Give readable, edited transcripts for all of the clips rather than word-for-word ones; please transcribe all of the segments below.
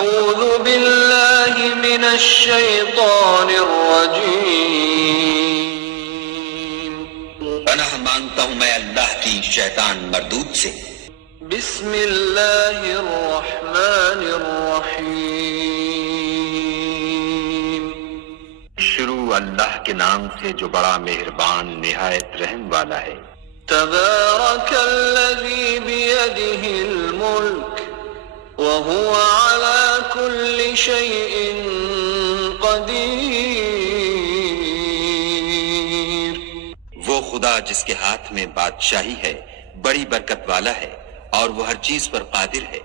أعوذ بالله من الشيطان الرجيم پناہ مانگتا ہوں میں اللہ کی شیطان مردود سے۔ بسم الله الرحمن الرحيم شروع اللہ کے نام سے جو بڑا مہربان نہایت رحم والا ہے۔ تبارك الذي بيده الملك وهو على كل شيء قدير۔ وہ خدا جس کے ہاتھ میں بادشاہی ہے بڑی برکت والا ہے اور وہ ہر چیز پر قادر ہے۔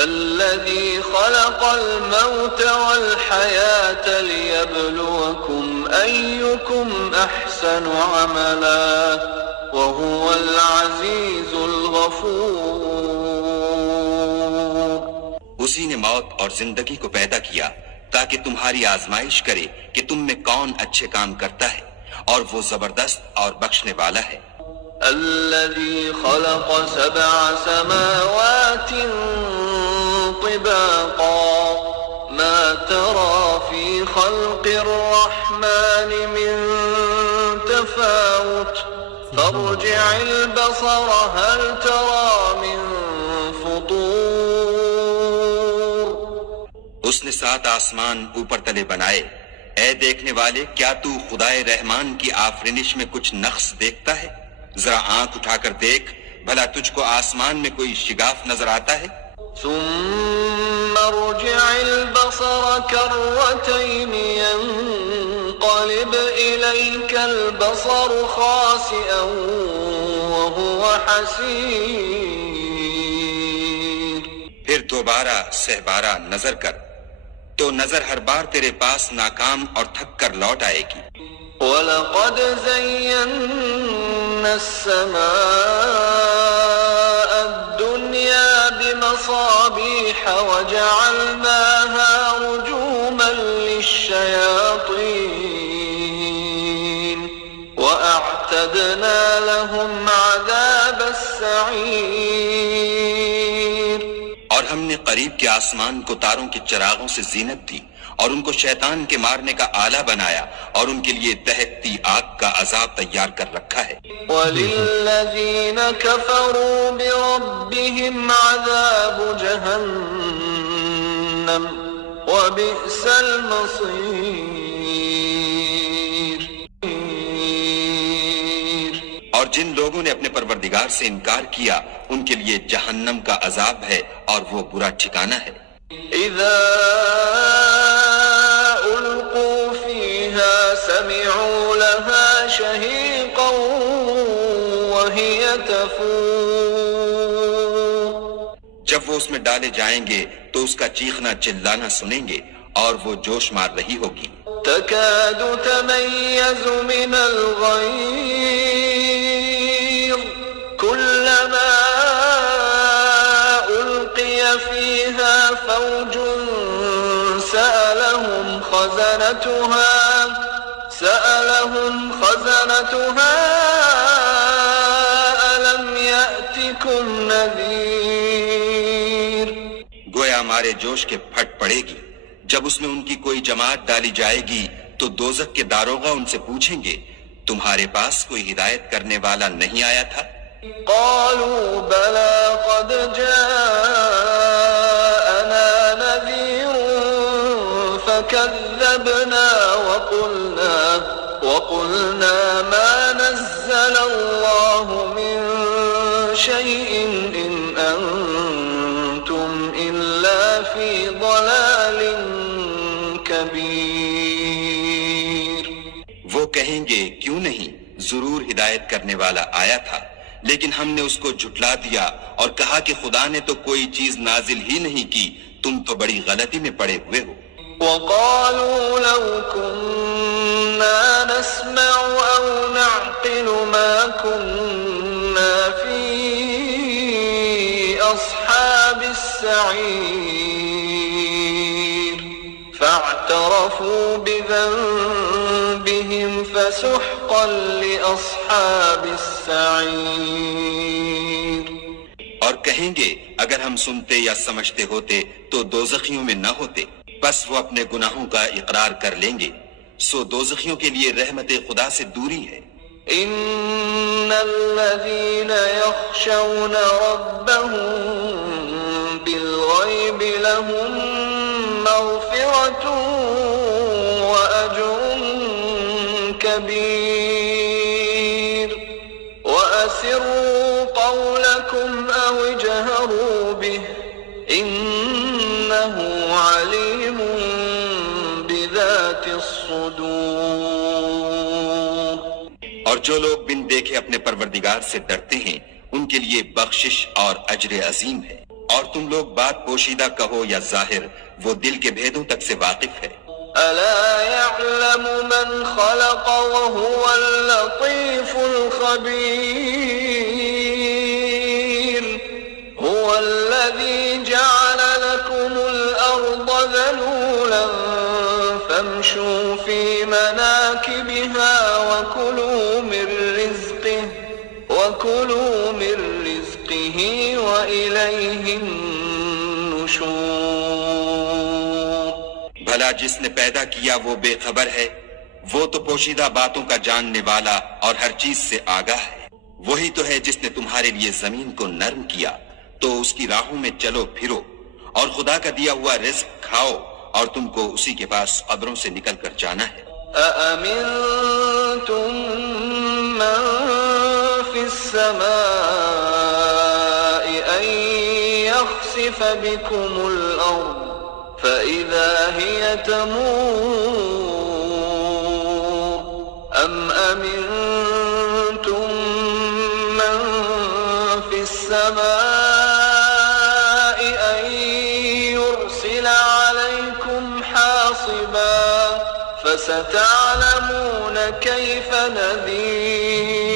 الذي خلق الموت والحياة ليبلوكم أيكم أحسن عملا وهو العزيز الغفور۔ اسی نے موت اور زندگی کو پیدا کیا تاکہ تمہاری آزمائش کرے کہ تم میں کون اچھے کام کرتا ہے، اور وہ زبردست اور بخشنے والا ہے۔ الذي خلق 7 سماوات طباقا ما ترى في خلق الرحمن من تفاوت فارجع البصر هل ترى من فطور۔ اس نے 7 آسمان اوپر تلے بنائے، اے دیکھنے والے کیا تو خدائے رحمان کی آفرینش میں کچھ نقص دیکھتا ہے؟ ذرا آنکھ اٹھا کر دیکھ، بھلا تجھ کو آسمان میں کوئی شگاف نظر آتا ہے؟ ثم ارجع البصر كرتين ينقلب إليك البصر خاسئا وهو حسير۔ پھر دوبارہ سہبارہ نظر کر تو نظر ہر بار تیرے پاس ناکام اور تھک کر لوٹ آئے گی۔ وَلَقَدْ زَيَّنَّا السَّمَاءَ الدُّنْيَا بِمَصَابِيحَ وَجَعَلْنَاهَا رُجُومًا لِلشَّيَاطِينِ وَأَعْتَدْنَا لَهُمْ عَذَابَ السَّعِيرِ۔ اور ہم نے قریب کے آسمان کو تاروں کے چراغوں سے زینت دی اور ان کو شیطان کے مارنے کا آلہ بنایا، اور ان کے لیے دہکتی آگ کا عذاب تیار کر رکھا ہے۔ وَلِلَّذِينَ كَفَرُوا بِرَبِّهِمْ عَذَابُ جَهَنَّمَ وَبِئْسَ الْمَصِيرُ۔ اور جن لوگوں نے اپنے پروردگار سے انکار کیا ان کے لیے جہنم کا عذاب ہے اور وہ برا ٹھکانہ ہے۔ اذا القوا فيها سمعوا لها شهيقا وهي تفور۔ جب وہ اس میں ڈالے جائیں گے تو اس کا چیخنا چلانا سنیں گے اور وہ جوش مار رہی ہوگی۔ تكاد تميز من الغيظ كلما ألقي فيها فوج سألهم خزنتها ألم يأتكم نذير۔ گویا ہمارے جوش کے پھٹ پڑے گی۔ جب اس میں ان کی کوئی جماعت ڈالی جائے گی تو دوزخ کے داروغہ ان سے پوچھیں گے تمہارے پاس کوئی ہدایت کرنے والا نہیں آیا تھا؟ قالوا بلى قد جاءنا نذير فكذبنا وقلنا ما نزل الله من شيء إن أنتم إلا في ضلال كبير۔ وہ کہیں گے کیوں نہیں، ضرور ہدایت کرنے والا آیا تھا، لیکن ہم نے اس کو جھٹلا دیا اور کہا کہ خدا نے تو کوئی چیز نازل ہی نہیں کی، تم تو بڑی غلطی میں پڑے ہوئے ہو۔ وقالوا لو كنا نسمع أو نعقل ما كنا في أصحاب السعير فاعترفوا بذنبهم فسحقا لأصحاب السعير۔ اور کہیں گے اگر ہم سنتے یا سمجھتے ہوتے تو دوزخیوں میں نہ ہوتے، بس وہ اپنے گناہوں کا اقرار کر لیں گے، سو دوزخیوں کے لیے رحمت خدا سے دوری ہے۔ ان الذين يخشون ربهم بالغيب لهم مغفرة وأجر كبير وأسروا قولكم أو اجهروا به إنه عليم بذات الصدور۔ اور جو لوگ بن دیکھے اپنے پروردگار سے ڈرتے ہیں ان کے لیے بخشش اور اجر عظیم ہے۔ اور تم لوگ بات پوشیدہ کہو یا ظاہر، وہ دل کے بھیدوں تک سے واقف ہے۔ ألا يعلم من خلق وهو اللطيف الخبير هو الذي جعل لكم الأرض ذلولا فامشوا في مناكبها وكلوا من رزقه وإليه النشور۔ بھلا جس نے پیدا کیا وہ بے خبر ہے، وہ تو پوشیدہ باتوں کا جاننے والا اور ہر چیز سے آگاہ ہے۔ وہی تو ہے جس نے تمہارے لیے زمین کو نرم کیا تو اس کی راہوں میں چلو پھرو، اور خدا کا دیا ہوا رزق کھاؤ، اور تم کو اسی کے پاس قبروں سے نکل کر جانا ہے۔ أأمنتم من في السماء أن يخسف بكم الأرض فإذا هي تمور أم أمنتم من في السماء أن يرسل عليكم حاصبا فستعلمون كيف نذير۔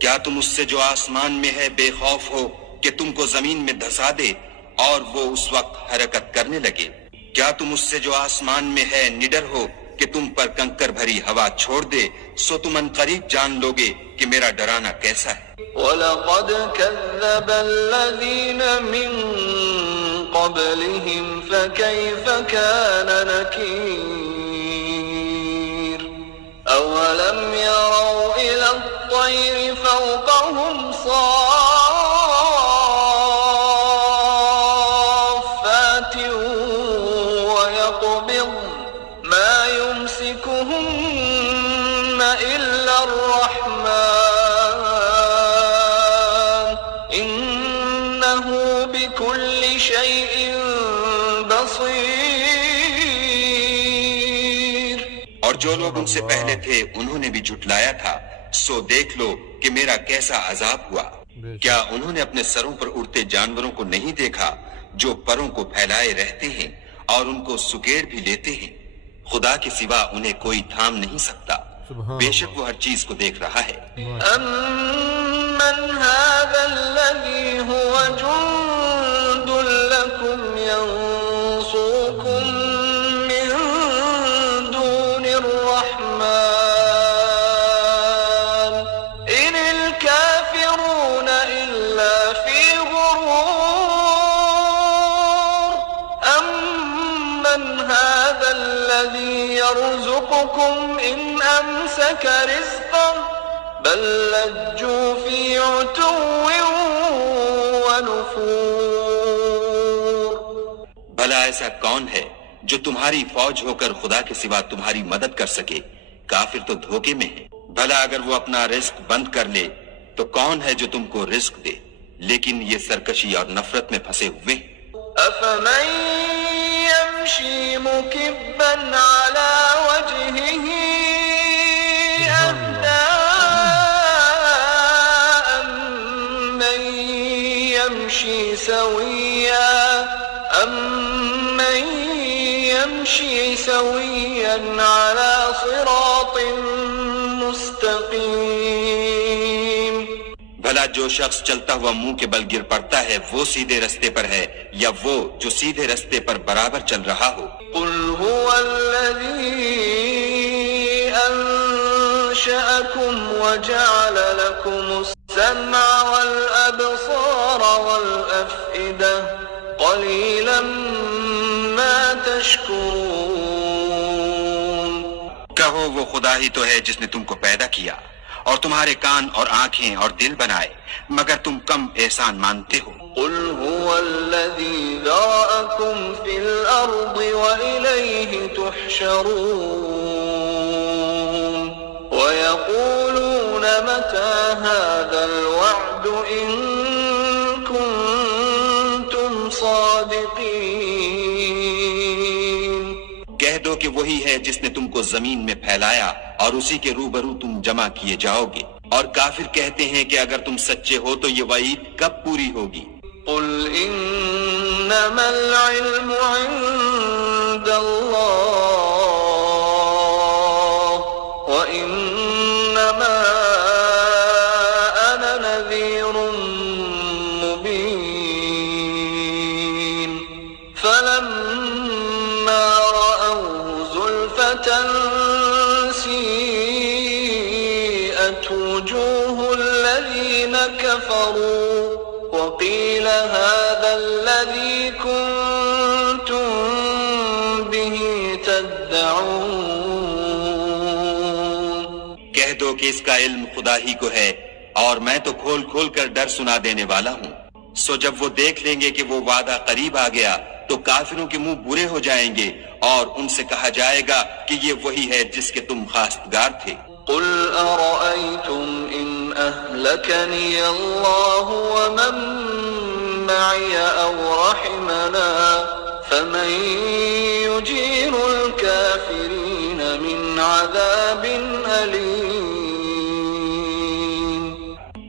کیا تم اس سے جو آسمان میں ہے بے خوف ہو کہ تم کو زمین میں دھسا دے اور وہ اس وقت حرکت کرنے لگے؟ کیا تم اس سے جو آسمان میں ہے نڈر ہو کہ تم پر کنکر بھری ہوا چھوڑ دے؟ سو تم عنقریب جان لوگے کہ میرا ڈرانا کیسا ہے۔ وَلَقَدْ كَذَّبَ الَّذِينَ مِن قَبْلِهِمْ فَكَيْفَ كَانَ نَكِيرِ أَوَلَمْ يَرَوْا إِلَى الطَّيْرِ فَوْقَهُمْ صَافَّاتٍ وَيَقْبِضْنَ مَا يُمْسِكُهُنَّ إِلَّا الرَّحْمَنُ إِنَّهُ بِكُلِّ شَيْءٍ بَصِيرٌ۔ اور جو لوگ ان سے پہلے تھے انہوں نے بھی جھٹلایا تھا، سو دیکھ لو کہ میرا کیسا عذاب ہوا۔ کیا انہوں نے اپنے سروں پر اڑتے جانوروں کو نہیں دیکھا جو پروں کو پھیلائے رہتے ہیں اور ان کو سکیڑ بھی لیتے ہیں؟ خدا کے سوا انہیں کوئی تھام نہیں سکتا، بے شک وہ ہر چیز کو دیکھ رہا ہے۔ أَمَّنْ هَذَا الَّذِي هُوَ جُندٌ لَكُمْ يَنصُرُكُم مِّن دُونِ الرَّحْمَنِ إِنِ الْكَافِرُونَ إِلَّا فِي غُرُورٍ أَمَّنْ هَذَا الَّذِي يَرْزُقُكُمْ إِنْ أَمْسَكَ رِزْقَهُ بل لجوا في عتو ونفور۔ بھلا ایسا کون ہے جو تمہاری فوج ہو کر خدا کے سوا تمہاری مدد کر سکے؟ کافر تو دھوکے میں ہے۔ بھلا اگر وہ اپنا رزق بند کر لے تو کون ہے جو تم کو رزق دے؟ لیکن یہ سرکشی اور نفرت میں پھنسے ہوئے ہیں۔ أفمن يمشي مكبا على وجهه أهدى أمن يمشي سويا على صراط مستقيم۔ بھلا جو شخص چلتا ہوا منہ کے بل گر پڑتا ہے وہ سیدھے رستے پر ہے یا وہ جو سیدھے رستے پر برابر چل رہا ہو؟ قل هو الذي أنشأكم وجعل لكم السمع والأبصار والأفئدة قليلا ما تشكرون۔ کہو وہ خدا ہی تو ہے جس نے تم کو پیدا کیا اور تمہارے کان اور آنکھیں اور دل بنائے، مگر تم کم احسان مانتے ہو۔ قل هو الذي ذرأكم في الأرض وإليه تحشرون ويقولون متى هذا الوعد إن كنتم صادقين۔ کہہ دو کہ وہی ہے جس نے تم کو زمین میں پھیلایا اور اسی کے روبرو تم جمع کیے جاؤ گے، اور کافر کہتے ہیں کہ اگر تم سچے ہو تو یہ وعید کب پوری ہوگی؟ قل انما العلم عند الله وانما انا نذير مبين فلما رأوه زلفة سيئت وجوه الذين كفروا وقيل هذا الذي كنتم به تدعون۔ کہہ دو کہ اس کا علم خدا ہی کو ہے اور میں تو کھول کھول کر ڈر سنا دینے والا ہوں۔ سو جب وہ دیکھ لیں گے کہ وہ وعدہ قریب آ گیا تو کافروں کے منہ برے ہو جائیں گے اور ان سے کہا جائے گا کہ یہ وہی ہے جس کے تم خواستگار تھے۔ قل أرأيتم إن أهلكني الله ومن معي أو رحمنا فمن يجير الكافرين من عذاب أليم۔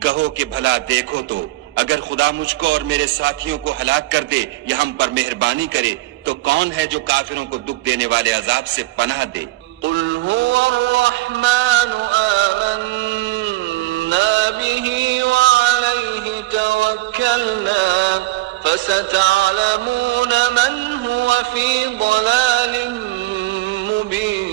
کہو کہ بھلا دیکھو تو اگر خدا مجھ کو اور میرے ساتھیوں کو ہلاک کر دے یا ہم پر مہربانی کرے تو کون ہے جو کافروں کو دکھ دینے والے عذاب سے پناہ دے؟ قل هو الرحمن آمنا به وعليه توكلنا فستعلمون من هو في ضلال مبين۔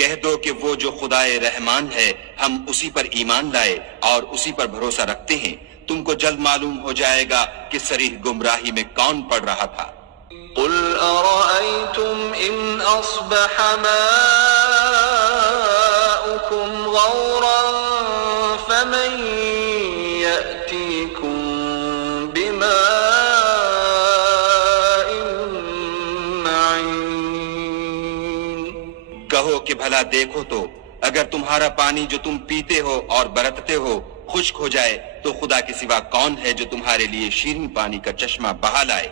کہہ دو کہ وہ جو خدائے رحمان ہے ہم اسی پر ایمان لائے اور اسی پر بھروسہ رکھتے ہیں، تم کو جلد معلوم ہو جائے گا کہ صریح گمراہی میں کون پڑ رہا تھا۔ قل أرأيتم إن أصبح ماؤكم غورا فمن يأتيكم بماء معين۔ کہو کہ بھلا دیکھو تو اگر تمہارا پانی جو تم پیتے ہو اور برتتے ہو خشک ہو جائے تو خدا کے سوا کون ہے جو تمہارے لیے شیریں پانی کا چشمہ بہا لائے؟